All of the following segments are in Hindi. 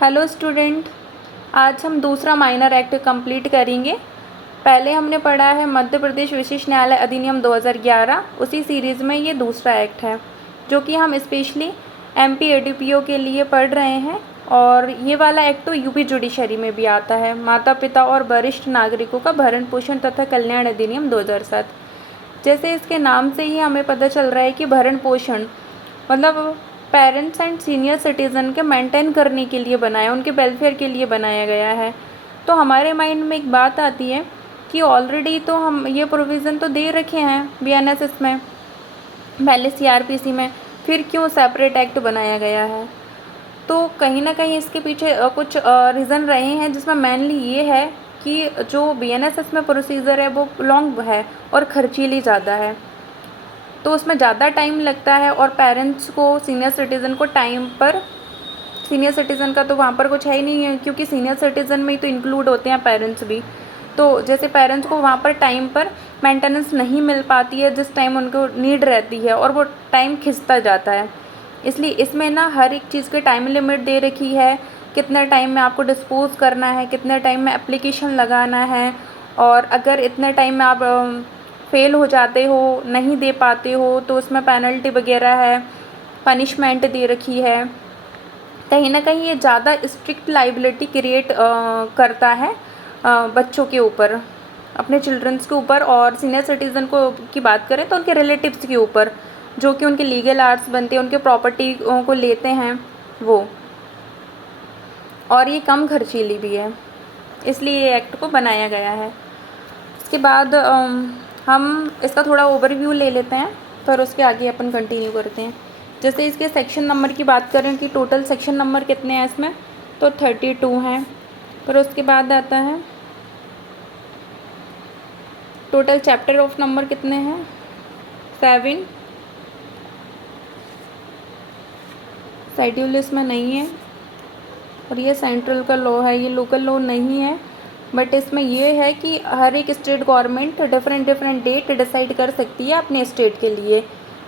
हेलो स्टूडेंट, आज हम दूसरा माइनर एक्ट कंप्लीट करेंगे। पहले हमने पढ़ा है मध्य प्रदेश विशिष्ट न्यायालय अधिनियम 2011। उसी सीरीज़ में ये दूसरा एक्ट है जो कि हम स्पेशली एमपी एडीपीओ के लिए पढ़ रहे हैं। और ये वाला एक्ट तो यूपी जुडिशरी में भी आता है, माता पिता और वरिष्ठ नागरिकों का भरण पोषण तथा कल्याण अधिनियम 2007। जैसे इसके नाम से ही हमें पता चल रहा है कि भरण पोषण मतलब पेरेंट्स एंड सीनियर सिटीज़न के मेंटेन करने के लिए बनाया, उनके वेलफेयर के लिए बनाया गया है। तो हमारे माइंड में एक बात आती है कि ऑलरेडी तो हम ये प्रोविज़न तो दे रखे हैं बीएनएसएस में, पहले सीआरपीसी में, फिर क्यों सेपरेट एक्ट बनाया गया है। तो कहीं ना कहीं इसके पीछे कुछ रीज़न रहे हैं, जिसमें मेनली ये है कि जो बीएनएसएस में प्रोसीजर है वो लॉन्ग है और खर्चीली ज़्यादा है, तो उसमें ज़्यादा टाइम लगता है। और पेरेंट्स को, सीनियर सिटीज़न को टाइम पर, सीनियर सिटीज़न का तो वहाँ पर कुछ है ही नहीं है, क्योंकि सीनियर सिटीज़न में ही तो इंक्लूड होते हैं पेरेंट्स भी। तो जैसे पेरेंट्स को वहाँ पर टाइम पर मेंटेनेंस नहीं मिल पाती है जिस टाइम उनको नीड रहती है, और वो टाइम खिंचता जाता है। इसलिए इसमें ना हर एक चीज़ की टाइम लिमिट दे रखी है, कितने टाइम में आपको डिस्पोज करना है, कितने टाइम में एप्लीकेशन लगाना है, और अगर इतने टाइम में आप फेल हो जाते हो, नहीं दे पाते हो, तो उसमें पेनल्टी वगैरह है, पनिशमेंट दे रखी है। कहीं ना कहीं ये ज़्यादा स्ट्रिक्ट लाइबिलिटी क्रिएट करता है बच्चों के ऊपर, अपने चिल्ड्रंस के ऊपर। और सीनियर सिटीज़न को की बात करें तो उनके रिलेटिव्स के ऊपर, जो कि उनके लीगल आर्ट्स बनते हैं, उनके प्रॉपर्टी को लेते हैं वो। और ये कम खर्चीली भी है, इसलिए ये एक्ट को बनाया गया है। इसके बाद हम इसका थोड़ा ओवरव्यू ले लेते हैं, फिर उसके आगे अपन कंटिन्यू करते हैं। जैसे इसके सेक्शन नंबर की बात करें कि टोटल सेक्शन नंबर कितने हैं इसमें, तो 32 हैं। फिर उसके बाद आता है टोटल चैप्टर ऑफ नंबर कितने हैं, 7। शेड्यूल इसमें नहीं है, और ये सेंट्रल का लॉ है, ये लोकल लॉ नहीं है। बट इसमें ये है कि हर एक state government different date decide कर सकती है अपने स्टेट के लिए,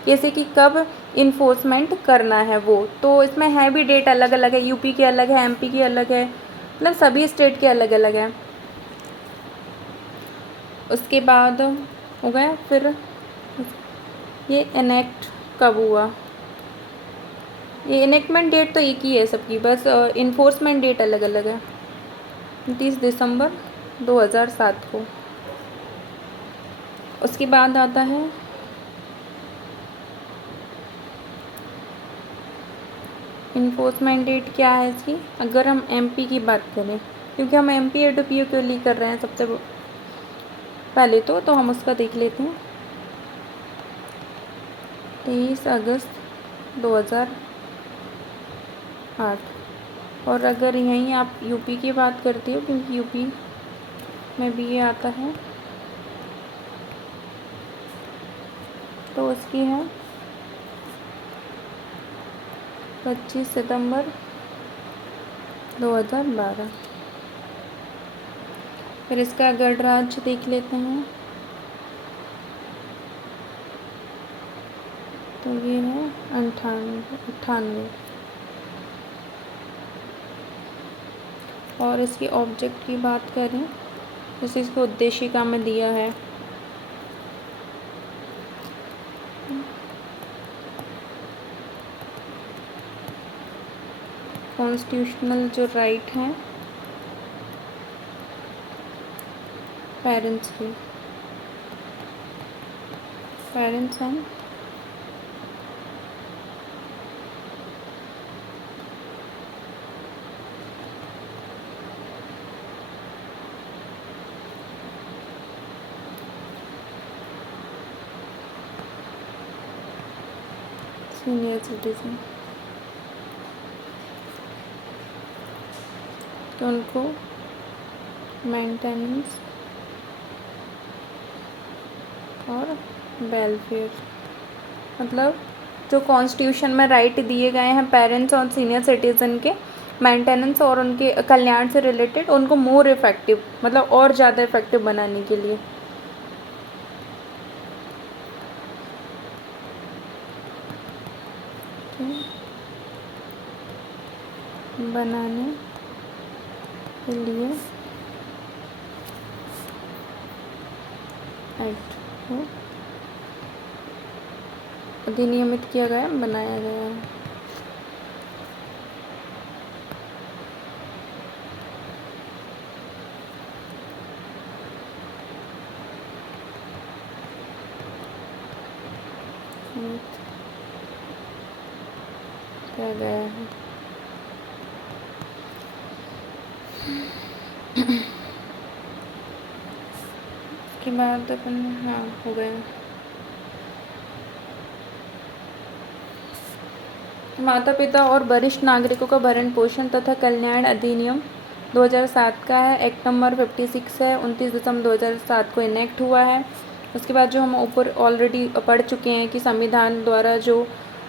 जैसे कि कब इन्फोर्समेंट करना है वो। तो इसमें है भी डेट अलग अलग है, यूपी के अलग है, एमपी के अलग है, मतलब सभी स्टेट के अलग अलग है। उसके बाद हो गया, फिर ये इनेक्ट कब हुआ, ये इनेक्टमेंट डेट तो एक ही है सबकी, बस इन्फोर्समेंट डेट अलग अलग है, 29 दिसंबर 2007 को। उसके बाद आता है इन्फोर्समेंट डेट क्या है इसकी, अगर हम एमपी की बात करें, क्योंकि हम एमपी एडीपीओ के लिए कर रहे हैं सबसे पहले, तो हम उसका देख लेते हैं। 23 अगस्त 2008। और अगर यहीं आप यूपी की बात करते हो, क्योंकि यूपी में भी ये आता है, तो उसकी है 25 सितंबर 2012। फिर इसका गणराज्य देख लेते हैं, तो ये है 98। और इसकी ऑब्जेक्ट की बात करें, जैसे इसको उद्देशिका में दिया है, कॉन्स्टिट्यूशनल जो राइट हैं पेरेंट्स की, पेरेंट्स एंड सीनियर सिटीजन, तो उनको मेंटेनेंस और वेलफेयर, मतलब जो कॉन्स्टिट्यूशन में राइट दिए गए हैं पेरेंट्स और सीनियर सिटीज़न के मेंटेनेंस और उनके कल्याण से रिलेटेड, उनको मोर इफ़ेक्टिव, मतलब और ज़्यादा इफ़ेक्टिव बनाने के लिए। बनाने के लिए एक्ट को अधिनियमित किया गया, बनाया गया है। किया गया है। उसके बाद अपन हाँ हो गया। माता पिता और वरिष्ठ नागरिकों का भरण पोषण तथा कल्याण अधिनियम 2007 का है। एक्ट नंबर 56 है, 29 दिसंबर 2007 को इनेक्ट हुआ है। उसके बाद जो हम ऊपर ऑलरेडी पढ़ चुके हैं कि संविधान द्वारा जो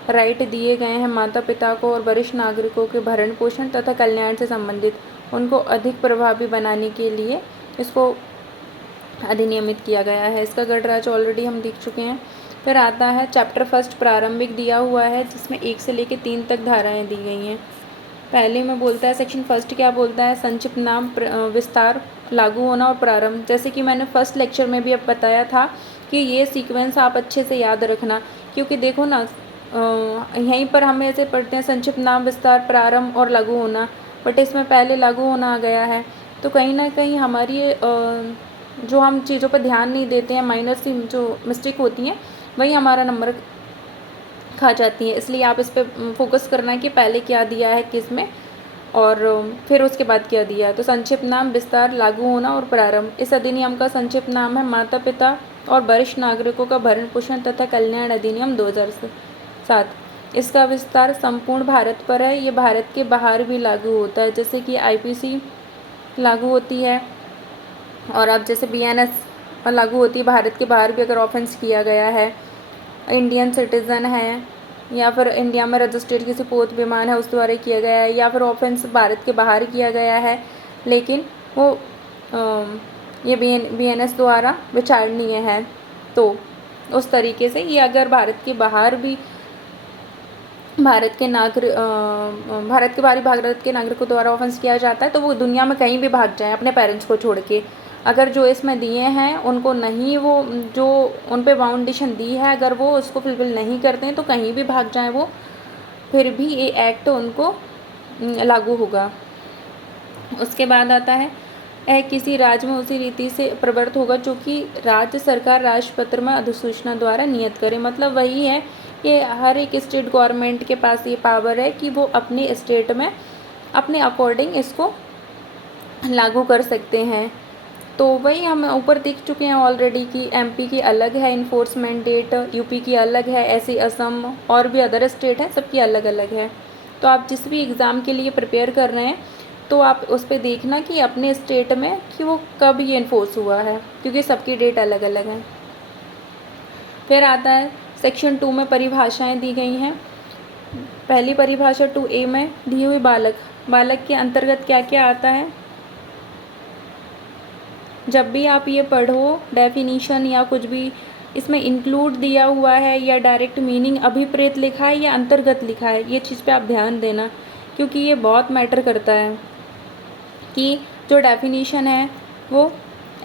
राइट दिए गए हैं माता पिता को और वरिष्ठ नागरिकों के भरण पोषण तथा कल्याण से संबंधित, उनको अधिक प्रभावी बनाने के लिए इसको अधिनियमित किया गया है। इसका गणराज्य ऑलरेडी हम देख चुके हैं। फिर आता है चैप्टर फर्स्ट प्रारंभिक दिया हुआ है, जिसमें 1 से लेकर 3 तक धाराएं दी गई हैं। पहले में बोलता है सेक्शन फर्स्ट क्या बोलता है, संक्षिप्त नाम विस्तार, लागू होना और प्रारंभ। जैसे कि मैंने फर्स्ट लेक्चर में भी अब बताया था कि ये सीक्वेंस आप अच्छे से याद रखना, क्योंकि देखो ना यहीं पर हम ऐसे पढ़ते हैं संक्षिप्त नाम विस्तार, प्रारंभ और लागू होना, बट इसमें पहले लागू होना आ गया है। तो कहीं ना कहीं हमारी जो हम चीज़ों पर ध्यान नहीं देते हैं, माइनर सी जो मिस्टेक होती हैं वही हमारा नंबर खा जाती है। इसलिए आप इस पर फोकस करना है कि पहले क्या दिया है किस में और फिर उसके बाद क्या दिया है। तो संक्षिप्त नाम विस्तार, लागू होना और प्रारंभ। इस अधिनियम का संक्षिप्त नाम है माता पिता और वरिष्ठ नागरिकों का भरण पोषण तथा कल्याण अधिनियम 2007। इसका विस्तार संपूर्ण भारत पर है। ये भारत के बाहर भी लागू होता है, जैसे कि IPC लागू होती है और अब जैसे BNS लागू होती है भारत के बाहर भी अगर ऑफेंस किया गया है, इंडियन सिटीज़न है या फिर इंडिया में रजिस्टर्ड किसी पोत विमान है उस द्वारा किया गया है, या फिर ऑफेंस भारत के बाहर किया गया है लेकिन वो ये BNS द्वारा विचारणीय है, तो उस तरीके से ये अगर भारत के बाहर भी भारत के नागरिकों द्वारा ऑफेंस किया जाता है, तो वो दुनिया में कहीं भी भाग जाएं अपने पेरेंट्स को छोड़ के, अगर जो इसमें दिए हैं उनको नहीं, वो जो उन पे बाउंडेशन दी है अगर वो उसको फुलफिल नहीं करते हैं तो कहीं भी भाग जाएं वो, फिर भी ये एक्ट उनको लागू होगा। उसके बाद आता है किसी राज्य में उसी रीति से प्रवर्त होगा जो कि राज्य सरकार राजपत्र में अधिसूचना द्वारा नियत करे। मतलब वही है कि हर एक स्टेट गवर्नमेंट के पास ये पावर है कि वो अपने स्टेट में अपने अकॉर्डिंग इसको लागू कर सकते हैं। तो वही हम ऊपर देख चुके हैं ऑलरेडी कि MP की अलग है इन्फोर्समेंट डेट, UP की अलग है, ऐसे असम और भी अदर स्टेट हैं, सबकी अलग अलग है। तो आप जिस भी एग्ज़ाम के लिए प्रिपेयर कर रहे हैं तो आप उस पर देखना कि अपने स्टेट में कि वो कब ये इन्फोर्स हुआ है, क्योंकि सबकी डेट अलग अलग है। फिर आता है सेक्शन 2 में परिभाषाएं दी गई हैं। पहली परिभाषा 2A में दी हुई बालक, बालक के अंतर्गत क्या क्या आता है। जब भी आप ये पढ़ो डेफिनीशन या कुछ भी इसमें इंक्लूड दिया हुआ है या डायरेक्ट मीनिंग अभिप्रेत लिखा है या अंतर्गत लिखा है, ये चीज़ पे आप ध्यान देना, क्योंकि ये बहुत मैटर करता है कि जो डेफिनीशन है वो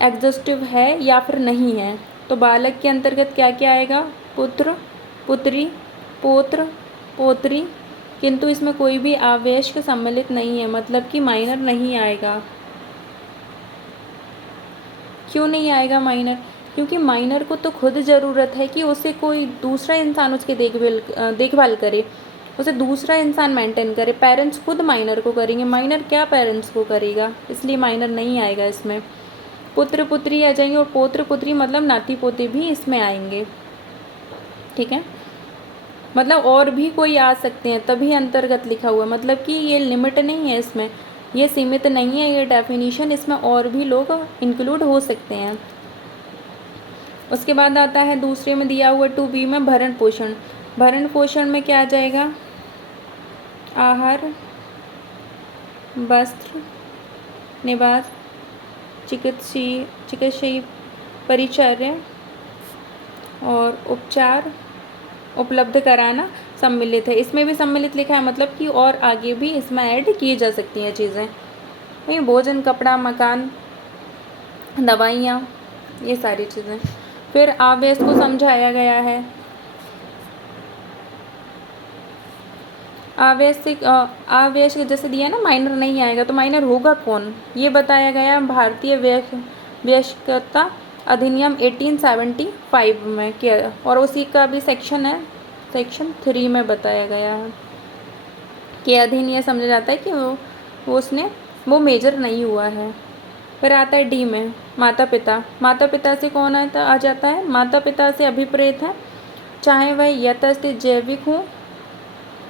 एग्जॉस्टिव है या फिर नहीं है। तो बालक के अंतर्गत क्या क्या आएगा, पुत्र, पुत्री, पौत्र, पौत्री, किंतु इसमें कोई भी आवेश सम्मिलित नहीं है, मतलब कि माइनर नहीं आएगा। क्यों नहीं आएगा माइनर, क्योंकि माइनर को तो खुद ज़रूरत है कि उसे कोई दूसरा इंसान उसकी देखभाल करे, उसे दूसरा इंसान मेंटेन करे। पेरेंट्स खुद माइनर को करेंगे, माइनर क्या पेरेंट्स को करेगा, इसलिए माइनर नहीं आएगा इसमें। पुत्र पुत्री आ जाएंगे और पौत्र पुत्री मतलब नाती पोते भी इसमें आएंगे, ठीक है। मतलब और भी कोई आ सकते हैं, तभी अंतर्गत लिखा हुआ है, मतलब कि ये लिमिट नहीं है इसमें, ये सीमित नहीं है ये डेफिनीशन, इसमें और भी लोग इंक्लूड हो सकते हैं। उसके बाद आता है दूसरे में दिया हुआ 2B में भरण पोषण। भरण पोषण में क्या आ जाएगा, आहार, वस्त्र, निवास, चिकित्सीय परिचर्या और उपचार उपलब्ध कराना सम्मिलित है। इसमें भी सम्मिलित लिखा है, मतलब कि और आगे भी इसमें ऐड की जा सकती हैं चीज़ें। वही भोजन, कपड़ा, मकान, दवाइयाँ, ये सारी चीज़ें। फिर आवेश को समझाया गया है। आवेश से आवेश जैसे दिया ना, माइनर नहीं आएगा तो माइनर होगा कौन, ये बताया गया भारतीय वयस्कता अधिनियम 1875 में किया, और उसी का भी सेक्शन है, सेक्शन 3 में बताया गया है कि अधीन ये समझा जाता है कि वो मेजर नहीं हुआ है। फिर आता है डी में माता पिता। माता पिता से कौन आ जाता है? माता पिता से अभिप्रेत है, चाहे वह यथास्थित जैविक हों,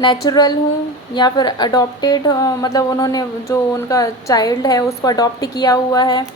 नेचुरल हूँ, या फिर अडॉप्टेड, मतलब उन्होंने जो उनका चाइल्ड है उसको अडॉप्ट किया हुआ है,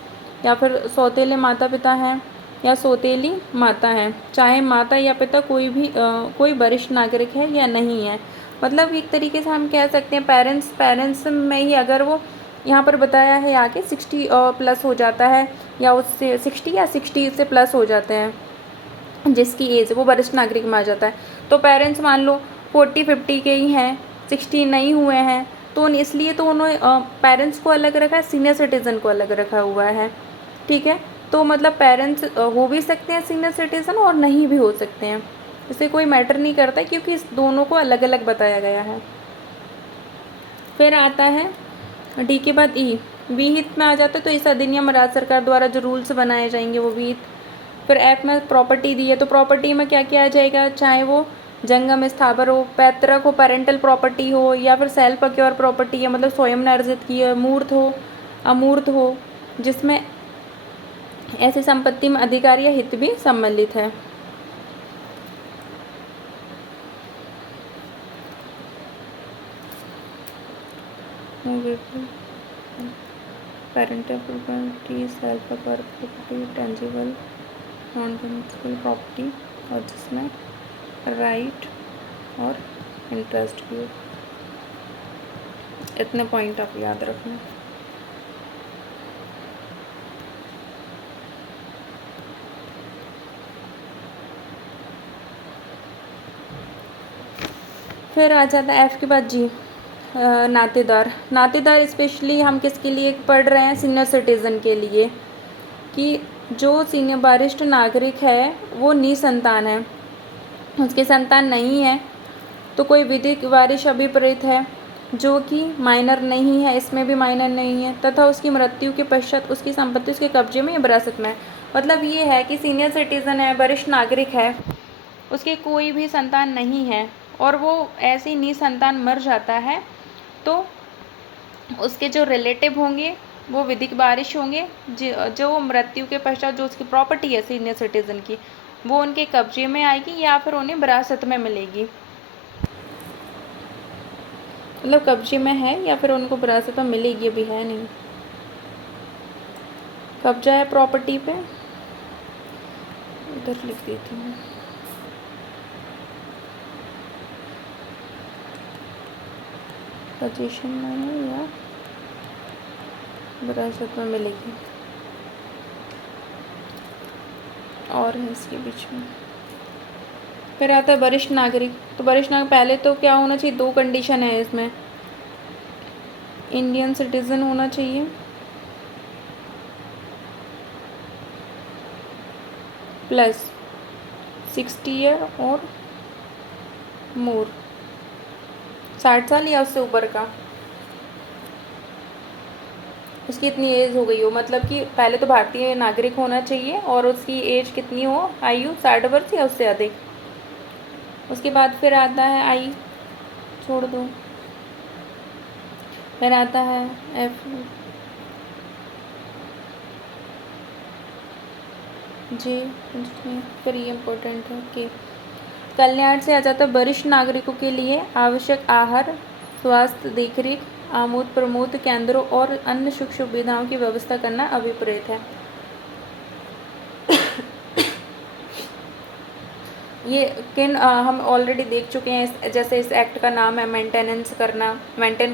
या फिर सौतेले माता पिता हैं या सौतेली माता है, चाहे माता या पिता कोई वरिष्ठ नागरिक है या नहीं है। मतलब एक तरीके से हम कह सकते हैं पेरेंट्स में ही अगर वो यहाँ पर बताया है आगे 60 प्लस हो जाता है, या उससे 60 या 60 से प्लस हो जाते हैं जिसकी एज वो वरिष्ठ नागरिक में आ जाता है। तो पेरेंट्स मान लो 40-50 के ही हैं, 60 नहीं हुए हैं, तो इसलिए तो उन्होंने पेरेंट्स को अलग रखा है, सीनियर सिटीज़न को अलग रखा हुआ है। ठीक है, तो मतलब पेरेंट्स हो भी सकते हैं सीनियर सिटीज़न और नहीं भी हो सकते हैं, इससे कोई मैटर नहीं करता है, क्योंकि इस दोनों को अलग अलग बताया गया है। फिर आता है डी के बाद ई, विहित में आ जाता है, तो इस अधिनियम राज्य सरकार द्वारा जो रूल्स बनाए जाएंगे वो विहित। फिर एफ में प्रॉपर्टी दी है, तो प्रॉपर्टी में क्या क्या आ जाएगा, चाहे वो जंगम स्थावर हो, पैतृक हो, पेरेंटल प्रॉपर्टी हो, या फिर सेल्फ अक्योर प्रॉपर्टी है, मतलब स्वयं अर्जित की है, मूर्त हो, अमूर्त हो, जिसमें ऐसी संपत्ति में अधिकार या हित भी सम्मिलित है। Parental property, self acquire property, tangible non tangible property, और जिसमें राइट और इंटरेस्ट भी। इतने पॉइंट आप याद रखना। फिर आ जाता है एफ के बाद जी, नातेदार। नातेदार स्पेशली हम किसके लिए पढ़ रहे हैं? सीनियर सिटीज़न के लिए, कि जो सीनियर वरिष्ठ नागरिक है वो निसंतान है, उसके संतान नहीं है, तो कोई विधिक वारिश अभिप्रेत है जो कि माइनर नहीं है, इसमें भी माइनर नहीं है, तथा उसकी मृत्यु के पश्चात उसकी संपत्ति उसके कब्जे में या विरासत में है। मतलब ये है कि सीनियर सिटीज़न है, वरिष्ठ नागरिक है, उसके कोई भी संतान नहीं है, और वो ऐसे ही निसंतान मर जाता है, तो उसके जो रिलेटिव होंगे वो विधिक वारिश होंगे, जो मृत्यु के पश्चात जो उसकी प्रॉपर्टी है सीनियर सिटीज़न की, वो उनके कब्जे में आएगी या फिर उन्हें विरासत में मिलेगी। मतलब कब्जे में है या फिर उनको विरासत में मिलेगी, अभी है नहीं, कब्जा है प्रॉपर्टी पे, इधर लिख देती हूँ। पोजीशन में है या विरासत में मिलेगी, और है इसके बीच में। फिर आता है वरिष्ठ नागरिक। तो वरिष्ठ नागरिक पहले तो क्या होना चाहिए? 2 कंडीशन है इसमें, इंडियन सिटीज़न होना चाहिए प्लस 60 ईयर और मोर, 60 साल या उससे ऊपर का, उसकी इतनी एज हो गई हो, मतलब कि पहले तो भारतीय नागरिक होना चाहिए और उसकी एज कितनी हो, आयु 60 वर्ष या उससे अधिक। उसके बाद फिर आता है आई, छोड़ दो, फिर आता है एफ जे, फिर ये इम्पोर्टेंट है कि कल्याण से आ जाता है वरिष्ठ नागरिकों के लिए आवश्यक आहार, स्वास्थ्य देखरेख, आमोद प्रमोद केंद्रों और अन्य सुख सुविधाओं की व्यवस्था करना अभिप्रेत है। ये हम ऑलरेडी देख चुके हैं, जैसे इस एक्ट का नाम है मेंटेन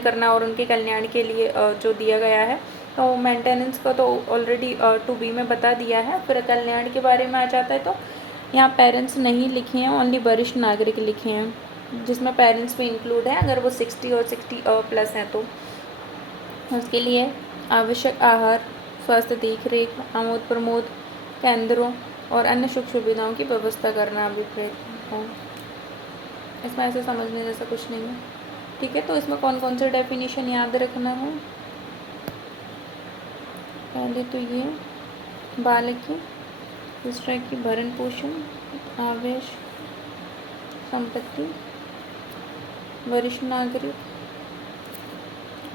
करना और उनके कल्याण के लिए जो दिया गया है, तो मेंटेनेंस का तो ऑलरेडी 2B में बता दिया है। फिर कल्याण के बारे में आ जाता है, तो यहाँ पेरेंट्स नहीं लिखे हैं, ओनली वरिष्ठ नागरिक लिखे हैं। जिसमें पेरेंट्स भी इंक्लूड है अगर वो 60 और 60 प्लस हैं तो उसके लिए आवश्यक आहार, स्वास्थ्य देख रेख, आमोद प्रमोद केंद्रों और अन्य सुख सुविधाओं की व्यवस्था करना अभिप्रेत है। इसमें ऐसे समझने जैसा कुछ नहीं है। ठीक है, तो इसमें कौन कौन से डेफिनेशन याद रखना है? पहले तो ये बालक की, दूसरा की भरण पोषण, आवेश, संपत्ति, वरिष्ठ नागरिक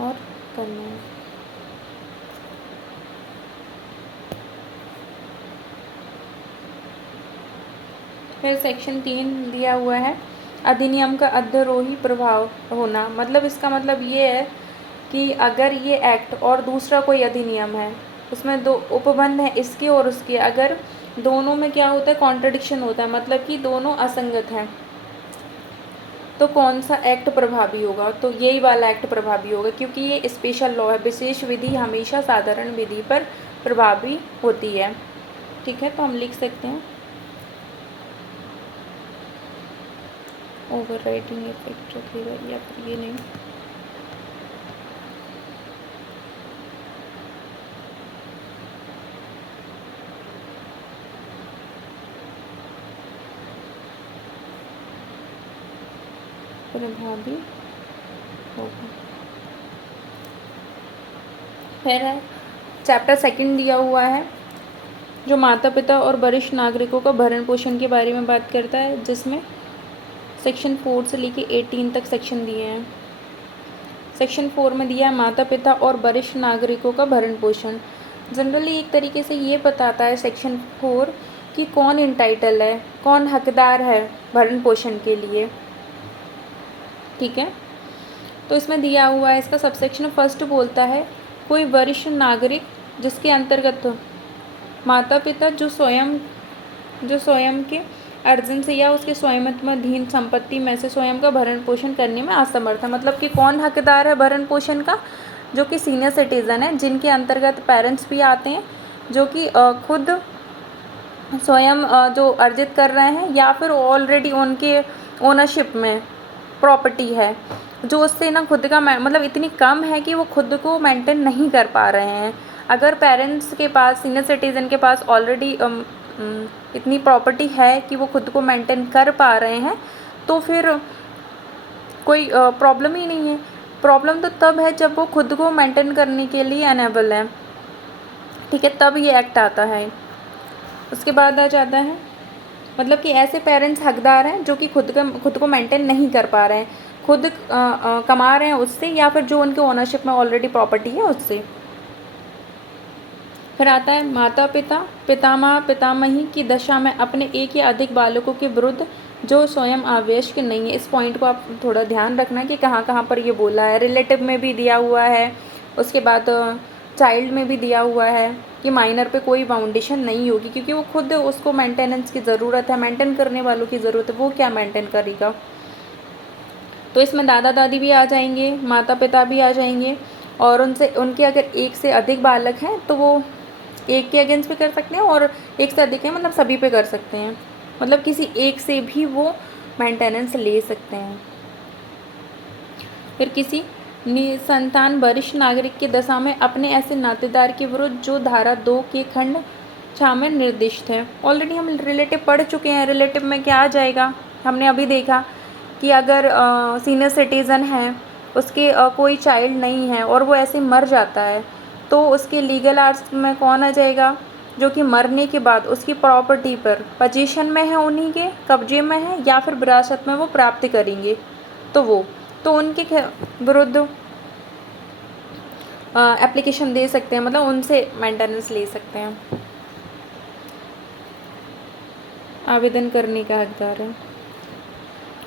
और कन्या। फिर सेक्शन 3 दिया हुआ है अधिनियम का अध्यारोही प्रभाव होना। मतलब इसका मतलब ये है कि अगर ये एक्ट और दूसरा कोई अधिनियम है, उसमें दो उपबंध हैं इसके और उसके, अगर दोनों में क्या होता है कॉन्ट्रडिक्शन होता है, मतलब कि दोनों असंगत हैं, तो कौन सा एक्ट प्रभावी होगा? तो यही वाला एक्ट प्रभावी होगा, क्योंकि ये स्पेशल लॉ है। विशेष विधि हमेशा साधारण विधि पर प्रभावी होती है। ठीक है, तो हम लिख सकते हैं ओवरराइडिंग इफेक्ट रखेगा या फिर ये नहीं। प्रभावी होगा। फिर है चैप्टर 2 दिया हुआ है जो माता पिता और वरिष्ठ नागरिकों का भरण पोषण के बारे में बात करता है, जिसमें सेक्शन 4 से लेके 18 तक सेक्शन दिए हैं। सेक्शन 4 में दिया है माता पिता और वरिष्ठ नागरिकों का भरण पोषण। जनरली एक तरीके से ये बताता है सेक्शन 4 कि कौन इंटाइटल है, कौन हकदार है भरण पोषण के लिए। ठीक है, तो इसमें दिया हुआ है इसका सबसेक्शन 1 बोलता है कोई वरिष्ठ नागरिक जिसके अंतर्गत माता पिता जो स्वयं के अर्जन से या उसके स्वामित्वाधीन संपत्ति में से स्वयं का भरण पोषण करने में असमर्थ है। मतलब कि कौन हकदार है भरण पोषण का? जो कि सीनियर सिटीज़न है, जिनके अंतर्गत पेरेंट्स भी आते हैं, जो कि खुद स्वयं जो अर्जित कर रहे हैं या फिर ऑलरेडी उनके ओनरशिप में प्रॉपर्टी है, जो उससे ना खुद का मतलब इतनी कम है कि वो खुद को मेंटेन नहीं कर पा रहे हैं। अगर पेरेंट्स के पास, सीनियर सिटीज़न के पास ऑलरेडी इतनी प्रॉपर्टी है कि वो खुद को मेंटेन कर पा रहे हैं, तो फिर कोई प्रॉब्लम ही नहीं है। प्रॉब्लम तो तब है जब वो खुद को मेंटेन करने के लिए अनेबल है। ठीक है, तब ये एक्ट आता है। उसके बाद आ जाता है मतलब कि ऐसे पेरेंट्स हकदार हैं जो कि खुद को मेंटेन नहीं कर पा रहे हैं, खुद कमा रहे हैं उससे या फिर जो उनके ओनरशिप में ऑलरेडी प्रॉपर्टी है उससे। फिर आता है माता पिता, पितामह, पितामही की दशा में अपने एक या अधिक बालकों के विरुद्ध जो स्वयं आवेश के नहीं है। इस पॉइंट को आप थोड़ा ध्यान रखना कि कहाँ कहाँ पर ये बोला है। रिलेटिव में भी दिया हुआ है, उसके बाद चाइल्ड में भी दिया हुआ है कि माइनर पे कोई बाउंडेशन नहीं होगी, क्योंकि वो खुद उसको मेंटेनेंस की ज़रूरत है, मेंटेन करने वालों की ज़रूरत है, वो क्या मेंटेन करेगा। तो इसमें दादा दादी भी आ जाएंगे, माता पिता भी आ जाएंगे, और उनके अगर एक से अधिक बालक हैं तो वो एक के अगेंस्ट भी कर सकते हैं, और एक से अधिक है मतलब सभी पे कर सकते हैं, मतलब किसी एक से भी वो मेंटेनेंस ले सकते हैं। फिर किसी निसंतान वरिष्ठ नागरिक की दशा में अपने ऐसे नातेदार के विरुद्ध जो धारा 2 के खंड 6 में निर्दिष्ट है। ऑलरेडी हम रिलेटिव पढ़ चुके हैं। रिलेटिव में क्या आ जाएगा, हमने अभी देखा कि अगर सीनियर सिटीज़न है, उसके कोई चाइल्ड नहीं है और वो ऐसे मर जाता है, तो उसके लीगल आर्ट्स में कौन आ जाएगा? जो कि मरने के बाद उसकी प्रॉपर्टी पर पोजीशन में है, उन्हीं के कब्जे में है, या फिर विरासत में वो प्राप्त करेंगे, तो उनके विरुद्ध एप्लीकेशन दे सकते हैं, मतलब उनसे मेंटेनेंस ले सकते हैं, आवेदन करने का हकदार है।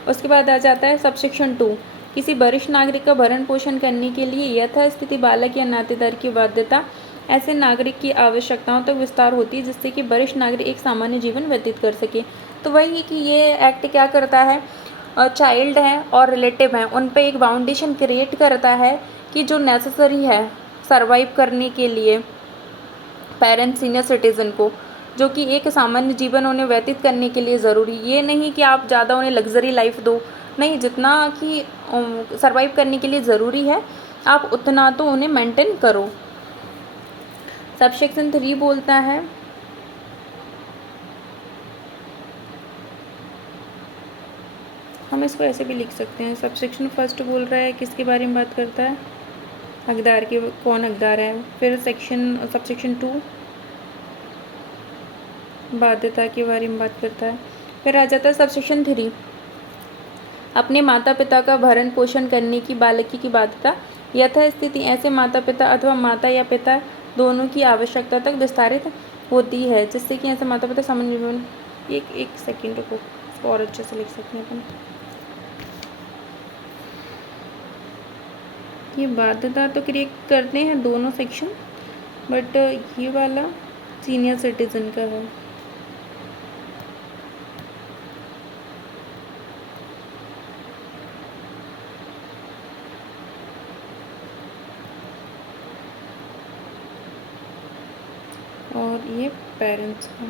उसके बाद आ जाता है सबसेक्शन 2 किसी वरिष्ठ नागरिक का भरण पोषण करने के लिए यथास्थिति बालक या नातेदार की बाध्यता ऐसे नागरिक की आवश्यकताओं तक विस्तार होती है, जिससे कि वरिष्ठ नागरिक एक सामान्य जीवन व्यतीत कर सके। तो वही कि ये एक्ट क्या करता है, चाइल्ड हैं और रिलेटिव हैं उन पे एक बाउंडेशन क्रिएट करता है कि जो नेसेसरी है सरवाइव करने के लिए पेरेंट्स सीनियर सिटीज़न को, जो कि एक सामान्य जीवन उन्हें व्यतीत करने के लिए ज़रूरी। ये नहीं कि आप ज़्यादा उन्हें लग्जरी लाइफ दो, नहीं, जितना कि सर्वाइव करने के लिए ज़रूरी है आप उतना तो उन्हें मेंटेन करो। सबसेक्शन 3 बोलता है हम इसको ऐसे भी लिख सकते हैं। सबसेक्शन फर्स्ट बोल रहा है किसके बारे में बात करता है, हकदार के, कौन हकदार है। फिर सबसेक्शन 2 बाध्यता के बारे में बात करता है। फिर आ जाता है सबसेक्शन 3 अपने माता पिता का भरण पोषण करने की बालकी की बाध्यता यथास्थिति ऐसे माता पिता अथवा माता या पिता दोनों की आवश्यकता तक विस्तारित होती है, जिससे कि ऐसे माता पिता सामान्य जीवन। एक सेकेंड रुको, इसको और अच्छे से लिख सकते हैं अपन। ये बाध्यता तो क्रिएट करते हैं दोनों सेक्शन, बट ये वाला सीनियर सिटीजन का है। और ये पेरेंट्स का।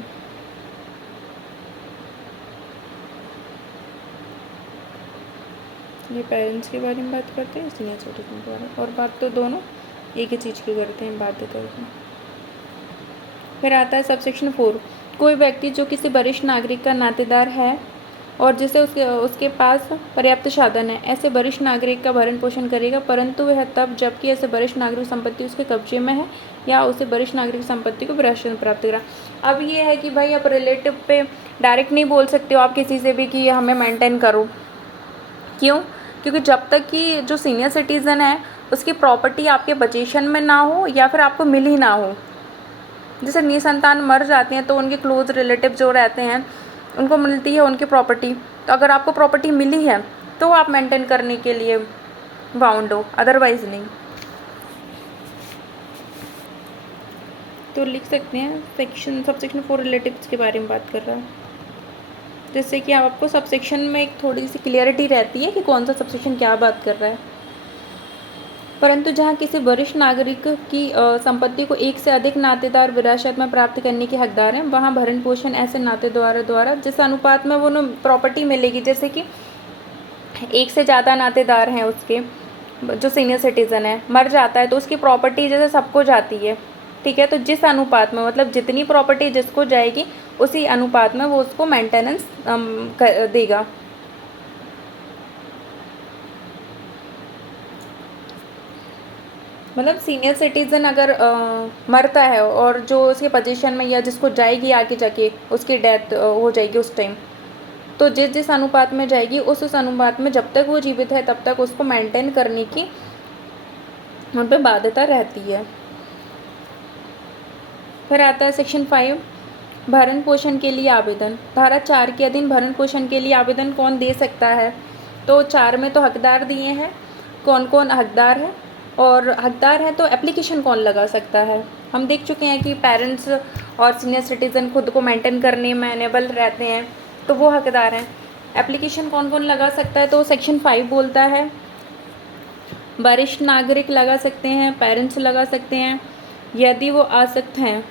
ये पेरेंट्स के बारे में बात करते हैं, सीनियर सिटीजन के बारे में, और बात तो दोनों एक ही चीज़ की करते हैं, बाध्यता की। फिर आता है सबसेक्शन 4 कोई व्यक्ति जो किसी वरिष्ठ नागरिक का नातेदार है और जिसे उसके पास पर्याप्त साधन है, ऐसे वरिष्ठ नागरिक का भरण पोषण करेगा, परंतु वह तब जबकि ऐसे वरिष्ठ नागरिक संपत्ति उसके कब्जे में है या उसे वरिष्ठ नागरिक संपत्ति को विरासत में प्राप्त करा। अब ये है कि भाई आप रिलेटिव पे डायरेक्ट नहीं बोल सकते हो आप किसी से भी कि हमें मेंटेन करो। क्यों? क्योंकि जब तक कि जो सीनियर सिटीज़न है उसकी प्रॉपर्टी आपके पोजीशन में ना हो या फिर आपको मिल ही ना हो। जैसे निसंतान मर जाते हैं तो उनके क्लोज रिलेटिव जो रहते हैं उनको मिलती है उनकी प्रॉपर्टी, तो अगर आपको प्रॉपर्टी मिली है तो आप मेंटेन करने के लिए बाउंड हो, अदरवाइज नहीं। तो लिख सकते हैं सबसेक्शन 4 रिलेटिव्स के बारे में बात कर रहा है, जिससे कि आपको सबसेक्शन में एक थोड़ी सी क्लियरिटी रहती है कि कौन सा सबसेक्शन क्या बात कर रहा है। परंतु जहाँ किसी वरिष्ठ नागरिक की संपत्ति को एक से अधिक नातेदार विरासत में प्राप्त करने के हकदार हैं, वहाँ भरण पोषण ऐसे नातेदार द्वारा जिस अनुपात में वो प्रॉपर्टी मिलेगी, जैसे कि एक से ज़्यादा नातेदार हैं उसके, जो सीनियर सिटीज़न है मर जाता है तो उसकी प्रॉपर्टी जैसे सबको जाती है, ठीक है, तो जिस अनुपात में मतलब जितनी प्रॉपर्टी जिसको जाएगी उसी अनुपात में वो उसको मेंटेनेंस देगा। मतलब सीनियर सिटीज़न अगर मरता है और जो उसके पोजीशन में या जिसको जाएगी आगे जाके उसकी डेथ हो जाएगी उस टाइम, तो जिस अनुपात में जाएगी उस अनुपात में जब तक वो जीवित है तब तक उसको मेंटेन करने की उन पर बाध्यता रहती है। फिर आता है सेक्शन 5 भरण पोषण के लिए आवेदन। धारा 4 के अधीन भरण पोषण के लिए आवेदन कौन दे सकता है? तो 4 में तो हकदार दिए हैं, कौन कौन हकदार है, और हकदार है तो एप्लीकेशन कौन लगा सकता है। हम देख चुके हैं कि पेरेंट्स और सीनियर सिटीज़न खुद को मेंटेन करने में अनेबल रहते हैं, तो वो हकदार हैं। एप्लीकेशन कौन कौन लगा सकता है? तो सेक्शन 5 बोलता है वरिष्ठ नागरिक लगा सकते हैं, पेरेंट्स लगा सकते हैं, यदि वो आसक्त हैं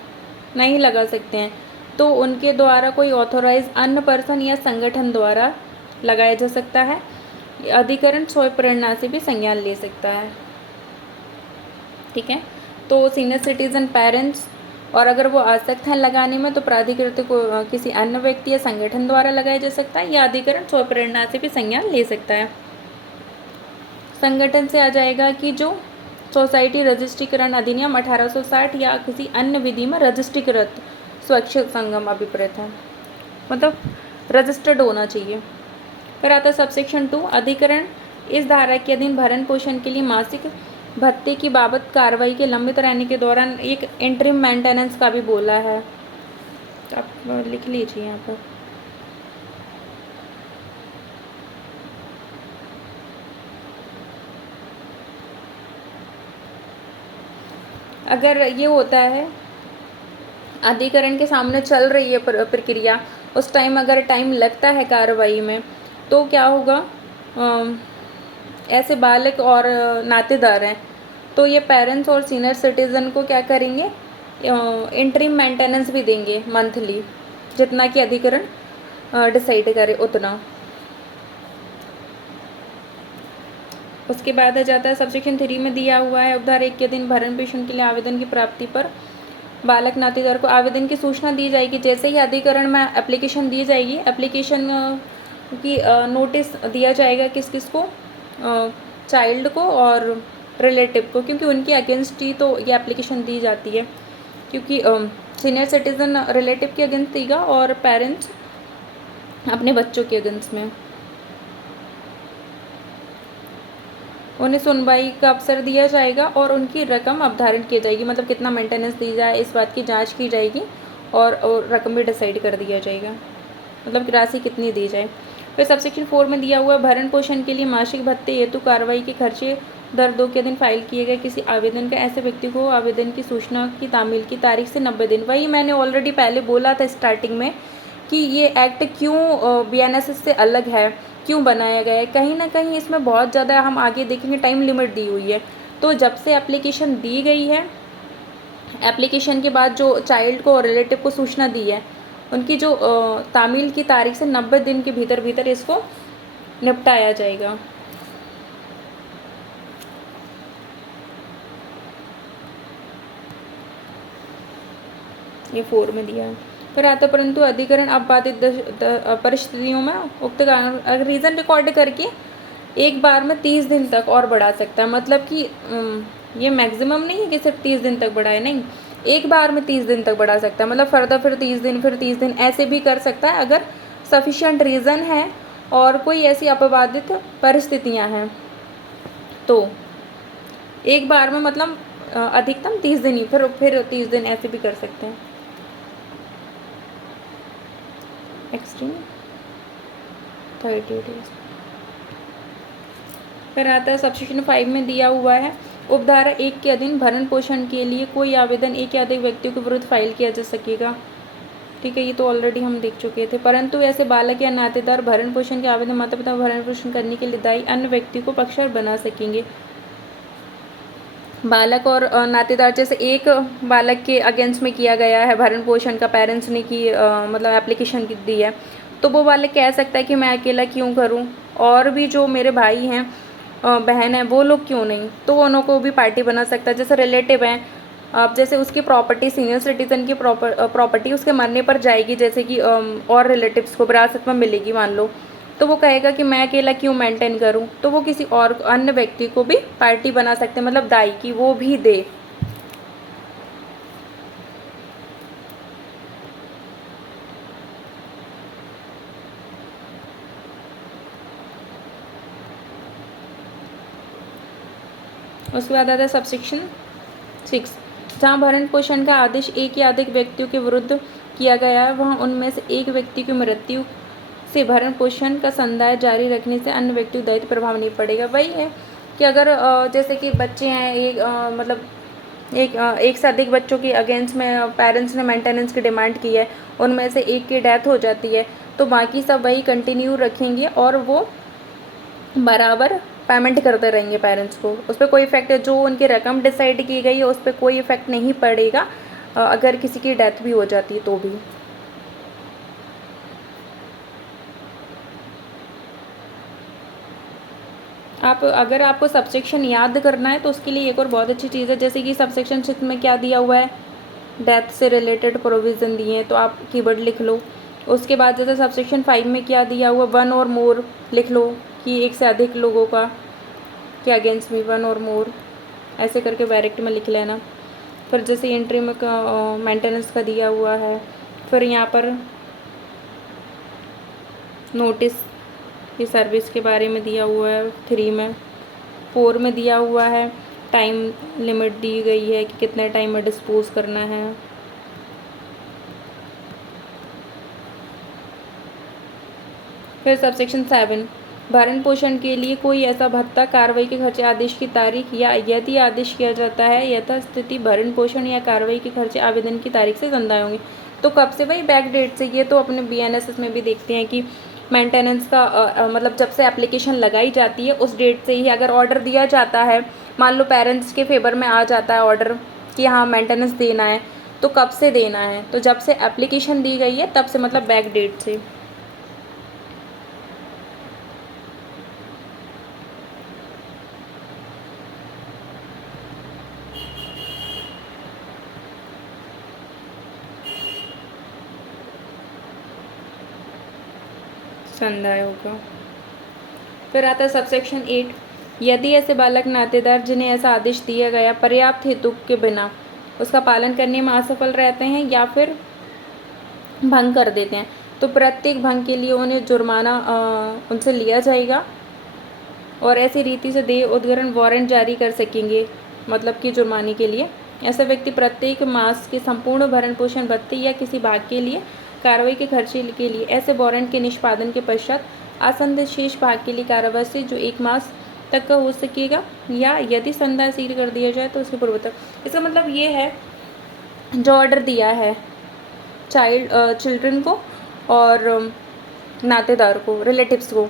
नहीं लगा सकते हैं तो उनके द्वारा कोई ऑथोराइज अन्य पर्सन या संगठन द्वारा लगाया जा सकता है। अधिकरण स्वयं प्रेरणा से भी संज्ञान ले सकता है, ठीक है। तो सीनियर सिटीज़न, पेरेंट्स, और अगर वो आसक्त हैं लगाने में तो प्राधिकृत को किसी अन्य व्यक्ति या संगठन द्वारा लगाया जा सकता है, या अधिकरण स्वयं प्रेरणा से भी संज्ञान ले सकता है। संगठन से आ जाएगा कि जो सोसाइटी रजिस्ट्रीकरण अधिनियम 1860 या किसी अन्य विधि में रजिस्ट्रीकृत स्वैच्छिक संगम अभिप्रेत है, मतलब रजिस्टर्ड होना चाहिए। फिर आता है सबसेक्शन 2 अधिकरण इस धारा के अधीन भरण पोषण के लिए मासिक भत्ते की बाबत कार्रवाई के लंबित रहने के दौरान एक इंटरिम मेंटेनेंस का भी बोला है, आप लिख लीजिए यहाँ पर। अगर ये होता है अधिकरण के सामने चल रही है प्रक्रिया, उस टाइम अगर टाइम लगता है कार्रवाई में, तो क्या होगा, ऐसे बालक और नातेदार हैं तो ये पेरेंट्स और सीनियर सिटीज़न को क्या करेंगे, इंटरिम मेंटेनेंस भी देंगे मंथली, जितना कि अधिकरण डिसाइड करे उतना। उसके बाद आ जाता है सबसेक्शन 3 में दिया हुआ है उपधारा 1 के दिन भरण पोषण के लिए आवेदन की प्राप्ति पर बालक नातेदार को आवेदन की सूचना दी जाएगी। जैसे ही अधिकरण में एप्लीकेशन दी जाएगी, एप्लीकेशन की नोटिस दिया जाएगा किस किस को, चाइल्ड को और रिलेटिव को, क्योंकि उनके अगेंस्ट ही तो ये एप्लीकेशन दी जाती है, क्योंकि सीनियर सिटीज़न रिलेटिव के अगेंस्ट देगा और पेरेंट्स अपने बच्चों के अगेंस्ट में। उन्हें सुनवाई का अवसर दिया जाएगा और उनकी रकम अवधारण की जाएगी, मतलब कितना मेंटेनेंस दी जाए इस बात की जांच की जाएगी और रकम भी डिसाइड कर दिया जाएगा, मतलब राशि कितनी दी जाए। फिर सबसेक्शन 4 में दिया हुआ भरण पोषण के लिए मासिक भत्ते हेतु कार्रवाई के खर्चे दर 2 के दिन फाइल किए गए किसी आवेदन का ऐसे व्यक्ति को आवेदन की सूचना की तामील की तारीख से 90 दिन। वही मैंने ऑलरेडी पहले बोला था स्टार्टिंग में कि ये एक्ट क्यों बीएनएसएस से अलग है, क्यों बनाया गया है। कहीं ना कहीं इसमें बहुत ज़्यादा, हम आगे देखेंगे, टाइम लिमिट दी हुई है। तो जब से एप्लीकेशन दी गई है, एप्लीकेशन के बाद जो चाइल्ड को और रिलेटिव को सूचना दी है, उनकी जो तामील की तारीख से 90 दिन के भीतर भीतर इसको निपटाया जाएगा। ये 4 में दिया है। फिर आता, परंतु अधिकरण अपवादित परिस्थितियों में उक्त अगर रीज़न रिकॉर्ड करके एक बार में 30 दिन तक और बढ़ा सकता है। मतलब कि ये मैक्सिमम नहीं है कि सिर्फ 30 दिन तक बढ़ाए, नहीं, एक बार में 30 दिन तक बढ़ा सकता है। मतलब फर्दर फिर 30 दिन, फिर 30 दिन, ऐसे भी कर सकता है अगर सफिशिएंट रीज़न है और कोई ऐसी अपवादित परिस्थितियाँ हैं तो। एक बार में मतलब अधिकतम 30 दिन ही, फिर 30 दिन ऐसे भी कर सकते हैं। Extreme 30 days. फिर आता है सबसेक्शन 5 में दिया हुआ है उपधारा 1 के अधीन भरण पोषण के लिए कोई आवेदन एक या अधिक व्यक्तियों के विरुद्ध फाइल किया जा सकेगा। ठीक है, ये तो ऑलरेडी हम देख चुके थे। परंतु ऐसे बालक या नातेदार भरण पोषण के आवेदन माता पिता भरण पोषण करने के लिए दायी अन्य व्यक्ति को पक्षकार बना सकेंगे। बालक और नातेदार, जैसे एक बालक के अगेंस्ट में किया गया है भरण पोषण का, पेरेंट्स ने की मतलब एप्लीकेशन दी है, तो वो बालक कह सकता है कि मैं अकेला क्यों करूं, और भी जो मेरे भाई हैं बहन है वो लोग क्यों नहीं, तो उनको भी पार्टी बना सकता है। जैसे रिलेटिव हैं, अब जैसे उसकी प्रॉपर्टी, सीनियर सिटीजन की प्रॉपर्टी उसके मरने पर जाएगी, जैसे कि और रिलेटिव्स को विरासत में मिलेगी मान लो, तो वो कहेगा कि मैं अकेला क्यों मेंटेन करूं, तो वो किसी और अन्य व्यक्ति को भी पार्टी बना सकते हैं, मतलब दाई की वो भी दे। उसके बाद आता है सबसेक्शन 6, जहाँ भरण पोषण का आदेश एक या अधिक व्यक्तियों के विरुद्ध किया गया है, वहाँ उनमें से एक व्यक्ति की मृत्यु से भरण पोषण का संदाय जारी रखने से अन्य व्यक्ति को दायित्व प्रभाव नहीं पड़ेगा। वही है कि अगर जैसे कि बच्चे हैं, एक मतलब एक से अधिक बच्चों के अगेंस्ट में पेरेंट्स ने मेंटेनेंस की डिमांड की है, उनमें से एक की डेथ हो जाती है, तो बाकी सब वही कंटिन्यू रखेंगे और वो बराबर पेमेंट करते रहेंगे पेरेंट्स को। उस पर कोई इफेक्ट, जो उनकी रकम डिसाइड की गई है उस पर कोई इफेक्ट नहीं पड़ेगा अगर किसी की डेथ भी हो जाती है तो भी। अगर आपको सबसेक्शन याद करना है तो उसके लिए एक और बहुत अच्छी चीज़ है, जैसे कि सबसेक्शन 6 में क्या दिया हुआ है, डेथ से रिलेटेड प्रोविज़न दिए हैं, तो आप कीवर्ड लिख लो। उसके बाद जैसे सबसेक्शन 5 में क्या दिया हुआ, वन और मोर लिख लो, कि एक से अधिक लोगों का के अगेंस्ट में वन और मोर, ऐसे करके डायरेक्ट में लिख लेना। फिर जैसे एंट्री में मेंटेनेंस का दिया हुआ है, फिर यहाँ पर नोटिस ये सर्विस के बारे में दिया हुआ है 3 में। 4 में दिया हुआ है टाइम लिमिट दी गई है कि कितने टाइम में डिस्पोज करना है। फिर सबसेक्शन 7, भरण पोषण के लिए कोई ऐसा भत्ता, कार्रवाई के खर्चे, आदेश की तारीख या यदि आदेश किया जाता है यथास्थिति भरण पोषण या कार्रवाई के खर्चे आवेदन की तारीख से संदाय होंगे। तो कब से, भाई बैक डेट से। ये तो अपने बीएनएसएस में भी देखते हैं कि मेंटेनेंस का मतलब जब से एप्लीकेशन लगाई जाती है उस डेट से ही अगर ऑर्डर दिया जाता है, मान लो पेरेंट्स के फेवर में आ जाता है ऑर्डर कि हाँ मेंटेनेंस देना है, तो कब से देना है, तो जब से एप्लीकेशन दी गई है तब से, मतलब बैक डेट से। संदाय होगा। फिर आता है सबसेक्शन 8, यदि ऐसे बालक नातेदार जिन्हें ऐसा आदेश दिया गया पर्याप्त हेतु के बिना उसका पालन करने में असफल रहते हैं या फिर भंग कर देते हैं, तो प्रत्येक भंग के लिए उन्हें जुर्माना उनसे लिया जाएगा और ऐसी रीति से देय उद्धरण वारंट जारी कर सकेंगे, मतलब कि जुर्माने के लिए। ऐसा व्यक्ति प्रत्येक मास के संपूर्ण भरण पोषण भत्ते या किसी भाग के लिए कार्रवाई के खर्चे के लिए ऐसे वारंट के निष्पादन के पश्चात आसन्न शेष भाग के लिए कारावास से जो 1 मास तक का हो सकेगा, या यदि संदा सील कर दिया जाए तो उसके पूर्व तक। इसका मतलब ये है, जो ऑर्डर दिया है चिल्ड्रन को और नातेदार को, रिलेटिव्स को,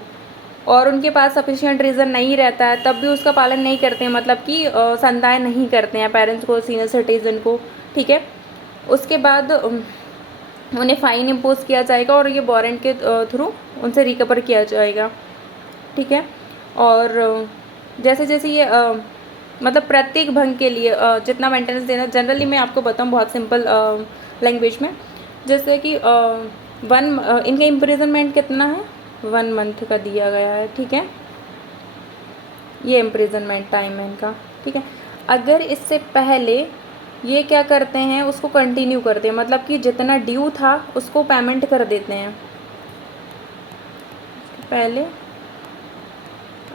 और उनके पास सफिशिएंट रीज़न नहीं रहता है तब भी उसका पालन नहीं करते हैं, मतलब कि संदाय नहीं करते हैं पेरेंट्स को, सीनियर सिटीज़न को, ठीक है, उसके बाद उन्हें फ़ाइन इम्पोज किया जाएगा और ये वारंट के थ्रू उनसे रिकवर किया जाएगा, ठीक है। और जैसे जैसे ये मतलब प्रत्येक भंग के लिए जितना मेंटेनेंस देना, जनरली मैं आपको बताऊँ बहुत सिंपल लैंग्वेज में, जैसे कि इनका इम्प्रिजनमेंट कितना है, 1 मंथ का दिया गया है, ठीक है, ये इम्प्रिजनमेंट टाइम है इनका, ठीक है। अगर इससे पहले ये क्या करते हैं, उसको कंटिन्यू करते हैं, मतलब कि जितना ड्यू था उसको पेमेंट कर देते हैं पहले,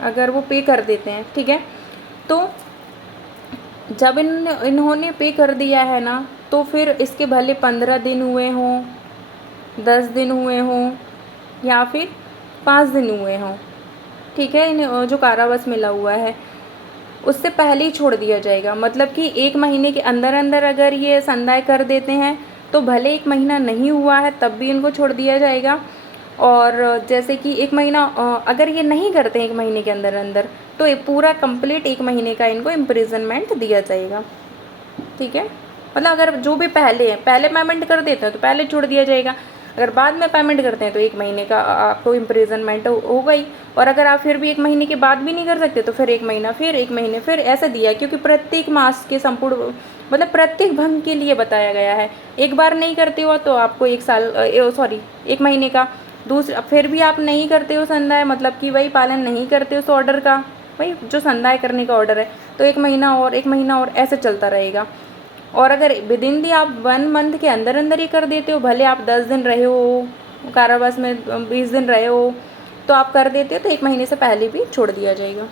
अगर वो पे कर देते हैं, ठीक है, तो जब इन्होंने पे कर दिया है ना, तो फिर इसके भले 15 दिन हुए हों, 10 दिन हुए हों या फिर 5 दिन हुए हों, ठीक है, इन्हें जो कारावास मिला हुआ है उससे पहले ही छोड़ दिया जाएगा। मतलब कि 1 महीने के अंदर अंदर अगर ये संदाय कर देते हैं तो भले 1 महीना नहीं हुआ है तब भी इनको छोड़ दिया जाएगा, और जैसे कि 1 महीना अगर ये नहीं करते हैं 1 महीने के अंदर अंदर, तो ये पूरा कंप्लीट 1 महीने का इनको इम्प्रिजनमेंट दिया जाएगा, ठीक है। मतलब अगर जो भी पहले पेमेंट कर देते हैं तो पहले छोड़ दिया जाएगा, अगर बाद में पेमेंट करते हैं तो 1 महीने का आपको इम्प्रिजनमेंट हो गई, और अगर आप फिर भी 1 महीने के बाद भी नहीं कर सकते तो फिर 1 महीना, फिर 1 महीने, फिर ऐसा दिया, क्योंकि प्रत्येक मास के संपूर्ण, मतलब प्रत्येक भंग के लिए बताया गया है। एक बार नहीं करते हो तो आपको 1 साल 1 महीने का, दूसरा फिर भी आप नहीं करते हो संदाय, मतलब कि वही पालन नहीं करते हो उस ऑर्डर का, वही जो संदाय करने का ऑर्डर है, तो 1 महीना और 1 महीना और ऐसे चलता रहेगा। और अगर विद इन दी आप 1 मंथ के अंदर अंदर ही कर देते हो, भले आप 10 दिन रहे हो कारावास में, 20 दिन रहे हो, तो आप कर देते हो तो 1 महीने से पहले भी छोड़ दिया जाएगा।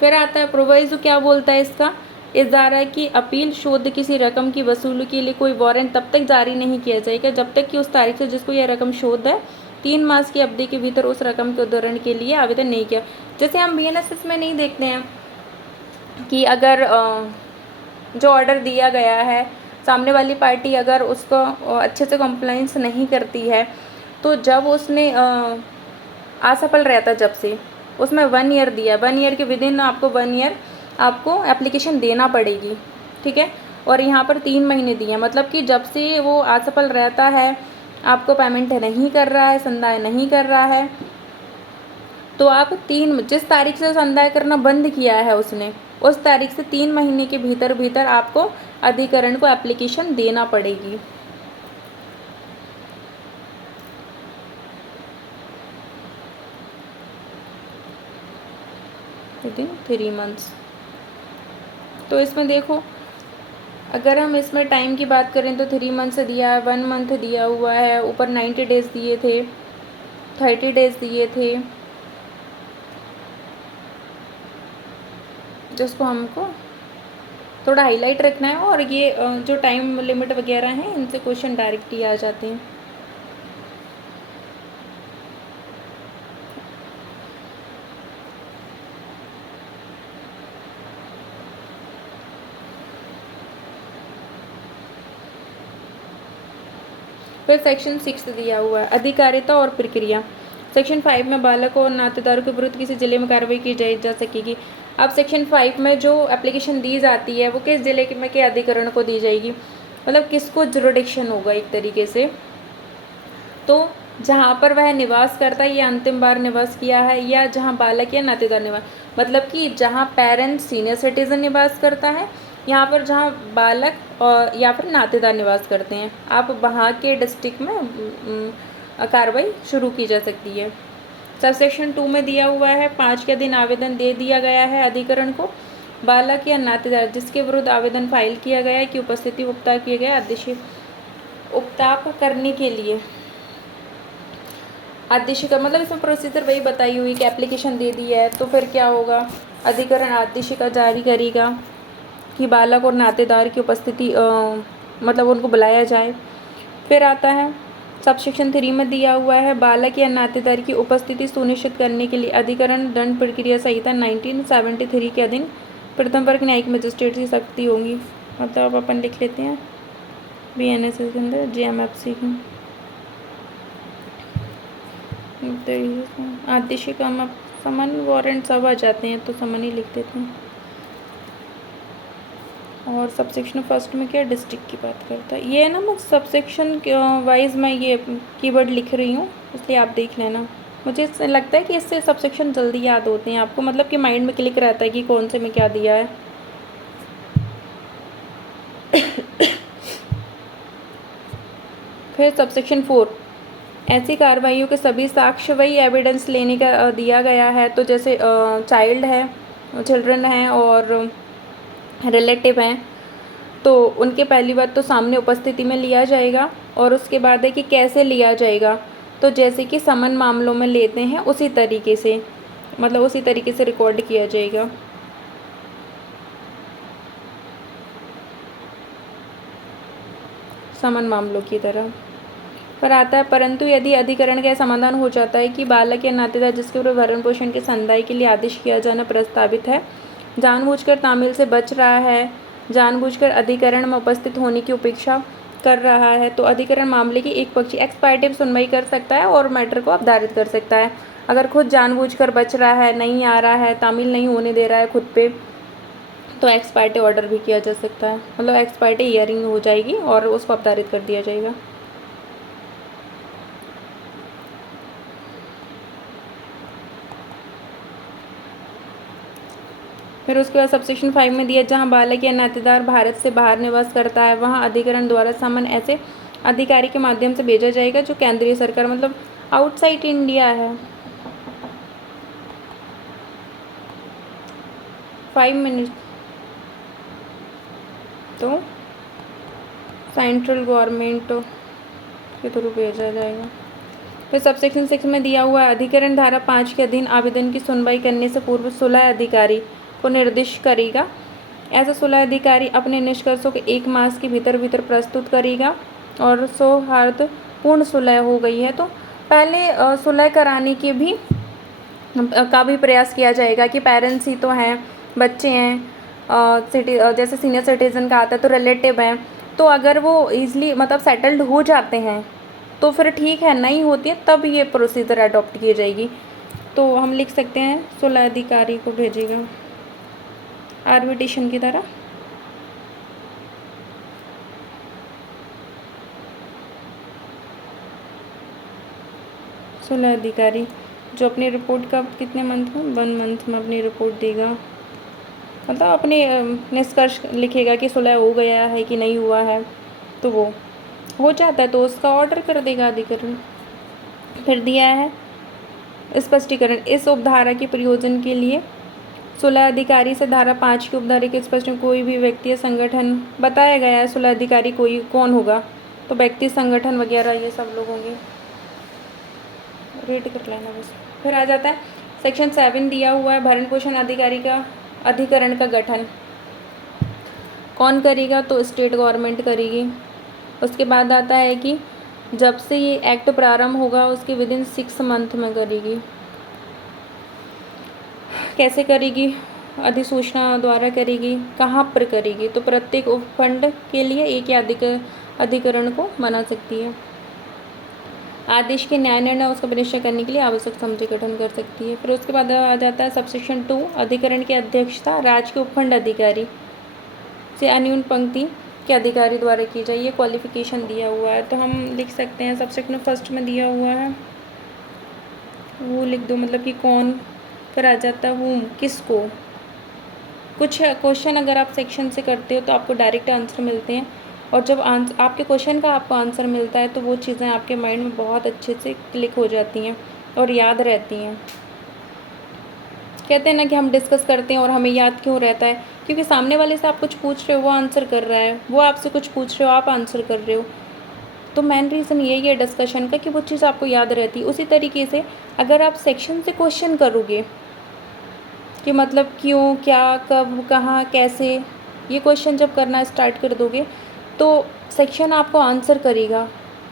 फिर आता है प्रोवाइजो, क्या बोलता है इसका, इस धारा की अपील शोध किसी रकम की वसूली के लिए कोई वारंट तब तक जारी नहीं किया जाएगा जब तक कि उस तारीख से जिसको यह रकम शोध है 3 मास की अवधि के भीतर उस रकम के उद्धरण के लिए आवेदन नहीं किया। जैसे हम BNSS में नहीं देखते हैं कि अगर जो ऑर्डर दिया गया है, सामने वाली पार्टी अगर उसको अच्छे से कंप्लाइंस नहीं करती है, तो जब उसने असफल रहता, जब से उसमें 1 ईयर दिया, 1 ईयर के विद इन आपको 1 ईयर आपको एप्लीकेशन देना पड़ेगी, ठीक है, और यहाँ पर 3 महीने दिए, मतलब कि जब से वो असफल रहता है, आपको पेमेंट नहीं कर रहा है, संदाय नहीं कर रहा है, तो आप जिस तारीख से संदाय करना बंद किया है उसने, उस तारीख से 3 महीने के भीतर भीतर आपको अधिकरण को एप्लीकेशन देना पड़ेगी। Within 3 months. तो इसमें देखो, अगर हम इसमें टाइम की बात करें तो 3 मंथ से दिया है, 1 मंथ दिया हुआ है, ऊपर 90 डेज दिए थे, 30 डेज दिए थे, जिसको हमको थोड़ा हाईलाइट रखना है, और ये जो टाइम लिमिट वगैरह हैं इनसे क्वेश्चन डायरेक्ट ही आ जाते हैं। फिर सेक्शन 6 दिया हुआ है, अधिकारिता और प्रक्रिया। सेक्शन 5 में बालक और नातेदारों के विरुद्ध किसी जिले में कार्रवाई की जा सकेगी। अब सेक्शन 5 में जो एप्लीकेशन दी जाती है वो किस जिले में के अधिकरण को दी जाएगी, मतलब किसको जुरिडिक्शन होगा एक तरीके से, तो जहाँ पर वह निवास करता है या अंतिम बार निवास किया है, या जहाँ बालक या नातेदार निवास, मतलब कि जहाँ पेरेंट्स सीनियर सिटीज़न निवास करता है, यहाँ पर जहाँ बालक और या फिर नातेदार निवास करते हैं, आप वहाँ के डिस्ट्रिक्ट में कार्रवाई शुरू की जा सकती है। सबसेक्शन 2 में दिया हुआ है 5 के दिन आवेदन दे दिया गया है अधिकरण को, बालक या नातेदार जिसके विरुद्ध आवेदन फाइल किया गया है की उपस्थिति उपता किए गए आदेशिका उपताप करने के लिए आदेशिका मतलब इसमें प्रोसीजर वही बताई हुई कि एप्लीकेशन दे दी है तो फिर क्या होगा, अधिकरण आदेशिका जारी करेगा कि बालक और नातेदार की उपस्थिति मतलब उनको बुलाया जाए। फिर आता है सबसेक्शन 3 में दिया हुआ है बालक या नातेदार की उपस्थिति सुनिश्चित करने के लिए अधिकरण दंड प्रक्रिया संहिता 1973 के अधीन प्रथम वर्ग न्यायिक मजिस्ट्रेट की शक्ति होगी। मतलब अपन लिख लेते हैं BNSS के अंदर JMFC की आदेशिका में समन वारंट सब आ जाते हैं तो समन ही लिख देते हैं। और सबसेक्शन फर्स्ट में क्या डिस्ट्रिक्ट की बात करता है, ये है ना मैं सबसेक्शन वाइज मैं ये कीवर्ड लिख रही हूँ इसलिए आप देख लेना। मुझे लगता है कि इससे सबसेक्शन जल्दी याद होते हैं आपको, मतलब कि माइंड में क्लिक रहता है कि कौन से में क्या दिया है। फिर सबसेक्शन 4 ऐसी कार्रवाइयों के सभी साक्ष्य वही एविडेंस लेने का दिया गया है, तो जैसे चाइल्ड है, चिल्ड्रन हैं और रिलेटिव हैं तो उनके पहली बात तो सामने उपस्थिति में लिया जाएगा और उसके बाद है कि कैसे लिया जाएगा, तो जैसे कि समन मामलों में लेते हैं उसी तरीके से, मतलब उसी तरीके से रिकॉर्ड किया जाएगा। समन मामलों की तरह। पर आता है परंतु यदि अधिकरण का समाधान हो जाता है कि बालक या नातेदार जिसके ऊपर भरण पोषण के संदाय के लिए आदेश किया जाना प्रस्तावित है जानबूझकर तामील से बच रहा है, जानबूझकर अधिकरण में उपस्थित होने की उपेक्षा कर रहा है, तो अधिकरण मामले की एक पक्षी एक्स पार्टी सुनवाई कर सकता है और मैटर को अवधारित कर सकता है। अगर खुद जानबूझकर बच रहा है, नहीं आ रहा है, तामील नहीं होने दे रहा है खुद पे, तो एक्स पार्टी ऑर्डर भी किया जा सकता है, मतलब एक्स पार्टी हियरिंग हो जाएगी और उसको अवधारित कर दिया जाएगा। फिर उसके बाद सबसेक्शन 5 में दिया जहां बालक या नातेदार भारत से बाहर निवास करता है वहां अधिकरण द्वारा समन ऐसे अधिकारी के माध्यम से भेजा जाएगा जो केंद्रीय सरकार मतलब आउटसाइड इंडिया है। 5 मिनट तो सेंट्रल गवर्नमेंट के थ्रू भेजा जाएगा। फिर सबसेक्शन 6 में दिया हुआ अधिकरण धारा 5 के अधीन आवेदन की सुनवाई करने से पूर्व सुलह अधिकारी को निर्दिष्ट करेगा। ऐसा सुलह अधिकारी अपने निष्कर्षों के 1 मास के भीतर प्रस्तुत करेगा और सौहार्दपूर्ण सुलह हो गई है तो पहले सुलह कराने के भी का भी प्रयास किया जाएगा कि पेरेंट्स ही तो हैं, बच्चे हैं, जैसे सीनियर सिटीज़न का आता है तो रिलेटिव हैं, तो अगर वो ईज़िली मतलब सेटल्ड हो जाते हैं तो फिर ठीक है, नहीं होती है तब ये प्रोसीजर अडॉप्ट की जाएगी। तो हम लिख सकते हैं सुलह अधिकारी को भेजेगा आर्बिट्रेशन की तरह। सुलह अधिकारी जो अपनी रिपोर्ट का कितने मंथ में 1 मंथ में अपनी रिपोर्ट देगा, मतलब अपने निष्कर्ष लिखेगा कि सुलह हो गया है कि नहीं हुआ है, तो वो हो जाता है तो उसका ऑर्डर कर देगा अधिकरण। फिर दिया है स्पष्टीकरण इस उपधारा के प्रयोजन के लिए सुलह अधिकारी से धारा 5 की उपधारा के स्पष्ट कोई भी व्यक्ति या संगठन बताया गया है। सुलह अधिकारी कोई कौन होगा, तो व्यक्ति संगठन वगैरह ये सब लोग होंगे, रीड कर लेना बस। फिर आ जाता है सेक्शन 7 दिया हुआ है भरण पोषण अधिकारी का अधिकरण का गठन कौन करेगा, तो स्टेट गवर्नमेंट करेगी। उसके बाद आता है कि जब से ये एक्ट प्रारंभ होगा उसके विदिन 6 मंथ में करेगी। कैसे करेगी, अधिसूचना द्वारा करेगी, कहाँ पर करेगी, तो प्रत्येक उपखंड के लिए एक या अधिक अधिकरण को बना सकती है। आदेश के न्याय निर्णय उसका निश्चय करने के लिए आवश्यक समिति गठन कर सकती है। फिर उसके बाद आ जाता है सबसेक्शन 2 अधिकरण की अध्यक्षता राज्य के उपखंड अधिकारी से अन्यून पंक्ति के अधिकारी द्वारा की जाए। ये क्वालिफिकेशन दिया हुआ है तो हम लिख सकते हैं सबसेक्शन 1 में दिया हुआ है वो लिख दो, मतलब कि कौन। फिर आ जाता है हूम, किसको। कुछ क्वेश्चन अगर आप सेक्शन से करते हो तो आपको डायरेक्ट आंसर मिलते हैं, और जब आपके क्वेश्चन का आपको आंसर मिलता है तो वो चीज़ें आपके माइंड में बहुत अच्छे से क्लिक हो जाती हैं और याद रहती हैं। कहते हैं ना कि हम डिस्कस करते हैं और हमें याद क्यों रहता है, क्योंकि सामने वाले से आप कुछ पूछ रहे हो, वो आंसर कर रहा है, वो आपसे कुछ पूछ रहे हो, आप आंसर कर रहे हो। तो मेन रीज़न यही है डिस्कशन का कि वो चीज़ आपको याद रहती है। उसी तरीके से अगर आप सेक्शन से क्वेश्चन करोगे कि मतलब क्यों, क्या, कब, कहाँ, कैसे, ये क्वेश्चन जब करना स्टार्ट कर दोगे तो सेक्शन आपको आंसर करेगा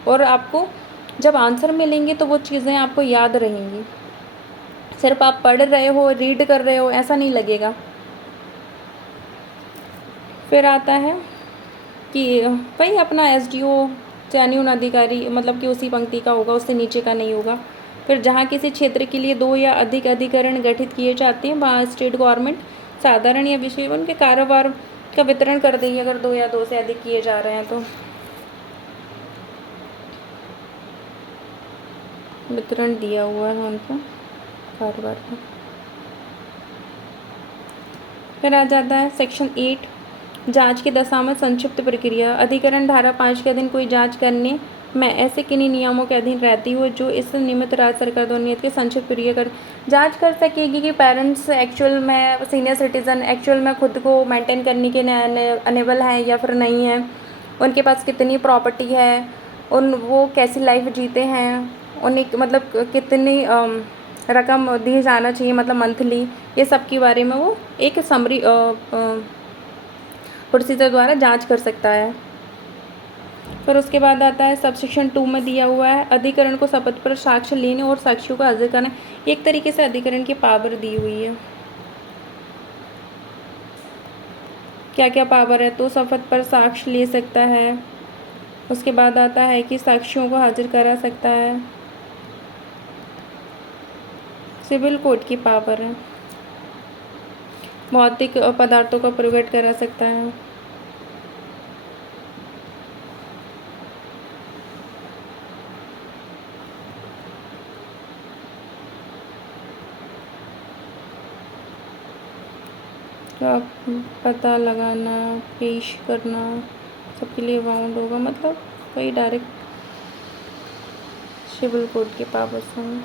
और आपको जब आंसर मिलेंगे तो वो चीज़ें आपको याद रहेंगी। सिर्फ आप पढ़ रहे हो, रीड कर रहे हो, ऐसा नहीं लगेगा। फिर आता है कि वही अपना SDO चयनित अधिकारी, मतलब कि उसी पंक्ति का होगा, उससे नीचे का नहीं होगा। फिर जहाँ किसी क्षेत्र के लिए 2 या अधिक अधिकरण गठित किए जाते हैं वहाँ स्टेट गवर्नमेंट साधारण या विशेष उनके कारोबार का वितरण कर देगी, अगर 2 या 2 से अधिक किए जा रहे हैं तो वितरण दिया हुआ है उनका कारोबार का। फिर आ जाता है सेक्शन 8 जांच की दशा में संक्षिप्त प्रक्रिया। अधिकरण धारा 5 के अधीन कोई जांच करने में ऐसे किन्हीं नियमों के अधीन रहती हो जो इस निमित्त राज्य सरकार द्वारा नियत के संक्षिप्त प्रक्रिया कर जांच कर सकेगी कि पेरेंट्स एक्चुअल में, सीनियर सिटीज़न एक्चुअल में खुद को मेंटेन करने के अनेबल हैं या फिर नहीं है, उनके पास कितनी प्रॉपर्टी है, वो कैसी लाइफ जीते हैं, उन्हें मतलब कितनी रकम दी जाना चाहिए, मतलब मंथली, ये सब के बारे में वो एक समरी प्रोसीजर द्वारा जांच कर सकता है। फिर उसके बाद आता है सबसेक्शन 2 में दिया हुआ है अधिकरण को शपथ पर साक्ष्य लेने और साक्षियों को हाजिर करना। एक तरीके से अधिकरण की पावर दी हुई है, क्या क्या पावर है, तो शपथ पर साक्ष्य ले सकता है। उसके बाद आता है कि साक्षियों को हाजिर करा सकता है। सिविल कोड की पावर है, भौतिक पदार्थों का प्रकट करा सकता है। का पता लगाना, पेश करना, सबके लिए बाउंड होगा, मतलब वही डायरेक्ट सिविल कोड के पावर्स हैं।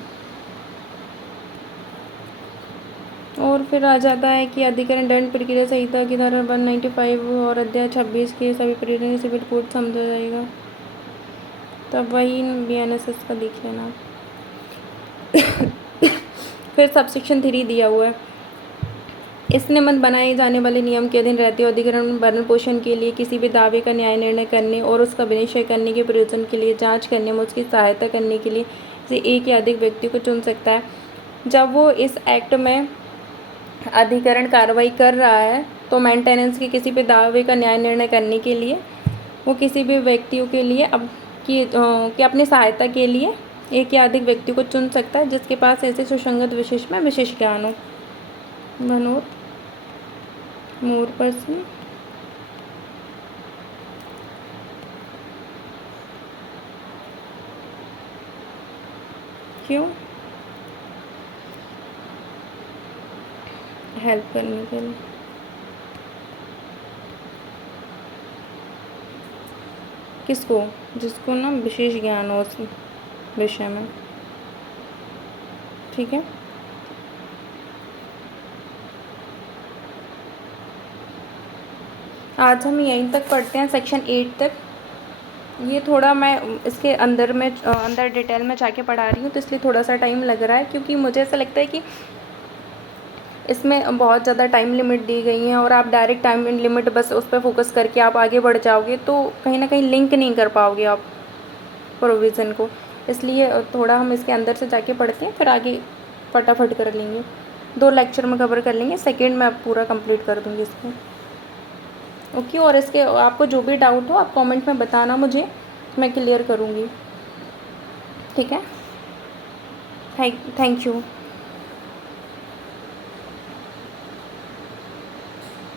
और फिर आ जाता है कि अधिकरण दंड प्रक्रिया संहिता की धारा 195 और अध्याय 26 के सभी प्रकरण सिविल कोड समझा जाएगा। तब वही BNSS का देख लेना। फिर सबसेक्शन 3 दिया हुआ है इस निमित्त बनाए जाने वाले नियम के अधीन रहते हुए अधिकरण भरण पोषण के लिए किसी भी दावे का न्याय निर्णय करने और उसका विनिश्चय करने के प्रयोजन के लिए जांच करने में उसकी सहायता करने के लिए से एक या अधिक व्यक्ति को चुन सकता है। जब वो इस एक्ट में अधिकरण कार्रवाई कर रहा है तो मेंटेनेंस के किसी भी दावे का न्याय निर्णय करने के लिए वो किसी भी व्यक्तियों के लिए कि अपनी सहायता के लिए एक या अधिक व्यक्ति को चुन सकता है जिसके पास ऐसे सुसंगत विशेष में विशेष ज्ञान हो। मनोर मोर पर्सन क्यों हेल्प करने के लिए। किसको, जिसको ना विशेष ज्ञान हो उस विषय में, ठीक है। आज हम यहीं तक पढ़ते हैं, सेक्शन 8 तक। ये थोड़ा मैं इसके अंदर डिटेल में जाके पढ़ा रही हूँ तो इसलिए थोड़ा सा टाइम लग रहा है, क्योंकि मुझे ऐसा लगता है कि इसमें बहुत ज़्यादा टाइम लिमिट दी गई है और आप डायरेक्ट टाइम लिमिट बस उस पर फोकस करके आप आगे बढ़ जाओगे तो कहीं ना कहीं लिंक नहीं कर पाओगे आप प्रोविज़न को। इसलिए थोड़ा हम इसके अंदर से जाके पढ़ते हैं, फिर आगे फटाफट कर लेंगे, 2 लेक्चर में कवर कर लेंगे, सेकेंड में पूरा कंप्लीट कर दूँगी इसको। ओके, और इसके आपको जो भी डाउट हो आप कमेंट में बताना मुझे, मैं क्लियर करूँगी, ठीक है। Thank you.